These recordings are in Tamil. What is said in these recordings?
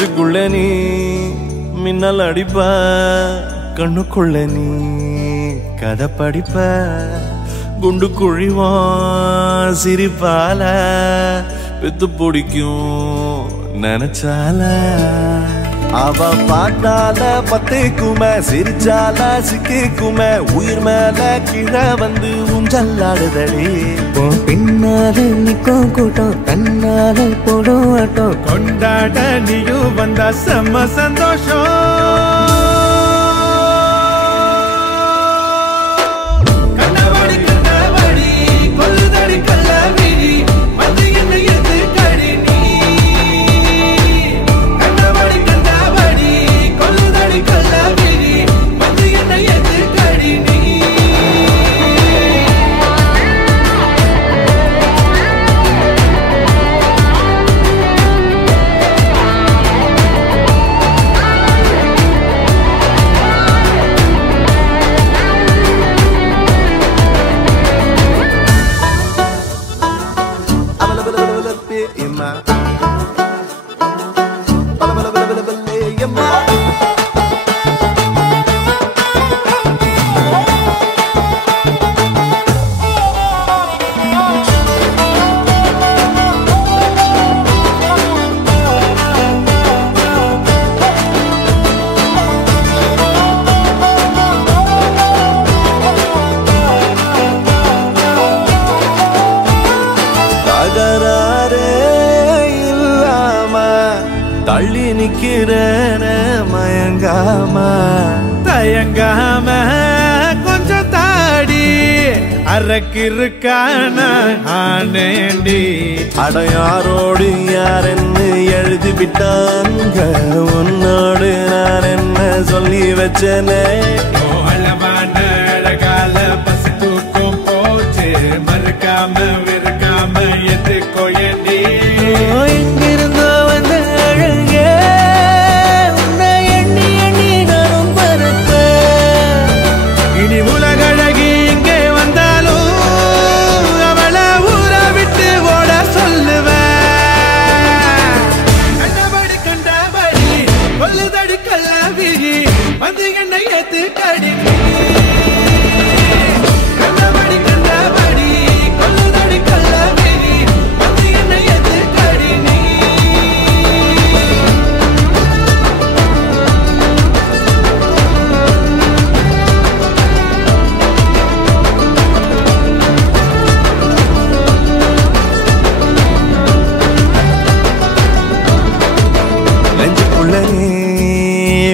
நெஞ்சுக்குள்ள நீ மின்னல் அடிப்ப கண்ணுக்குள்ள நீ கதை படிப்ப குண்டு குழிவான் சிரிப்பால பெத்து பிடிக்கும் நினைச்சால அவ பாட்டால பத்துக்குமே சிரிச்சால சிக்கிக்குமே உயிர் மேல கீழே வந்து ஊஞ்சல்லாடுதடி பின்னால நிக்கும் கூட்டம் தன்னால போடும் ஆட்டம் கொண்டாட நீயும் வந்தா செம்ம சந்தோஷம் தள்ளி நிக்கிறேன மயங்காம தயங்காம கொஞ்சம் தாடி அரக்கிருக்கான ஆனேண்டி அடையாரோடு யார் என்ன எழுதி விட்டாங்க உன்னோடு நான் என்ன சொல்லி வச்சனே அளவான அழகால பசி தூக்கம் போச்சு மறுக்காம வெறுக்காம எதுக்கோ ஏண்டி எங்கிருந்தோ வந்த அழகே உன்னை எண்ணி எண்ணி நானும் பறப்பேன் இனி உலகழகி இங்கே வந்தாலும் அவளை ஊரை விட்டு ஓட சொல்லுவேன் கண்டபடி கொல்லுதடி கல்லாவிரி வந்து என்னை ஏத்து கடி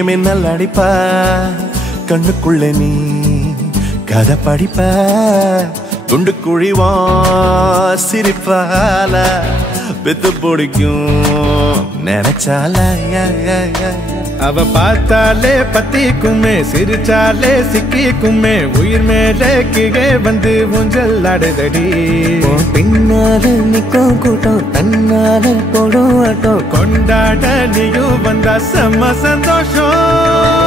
மின்னல் அடிப்ப கண்ணுக்குள்ள நீ கதை படிப்ப துண்டு குழிவா சிரிப்பால பெத்து பிடிக்கும் நினைச்சால அவ பார்த்தாலே பத்திக்குமே சிரிச்சாலே சிக்கிக்குமே உயிர் மேலே கீழே வந்து ஊஞ்சல் ஆடுதடி பின்னால நிக்கும் கூட்டம் தன்னால போடும் ஆட்டம் கொண்டாட நீயும் வந்தா செம்ம சந்தோஷம்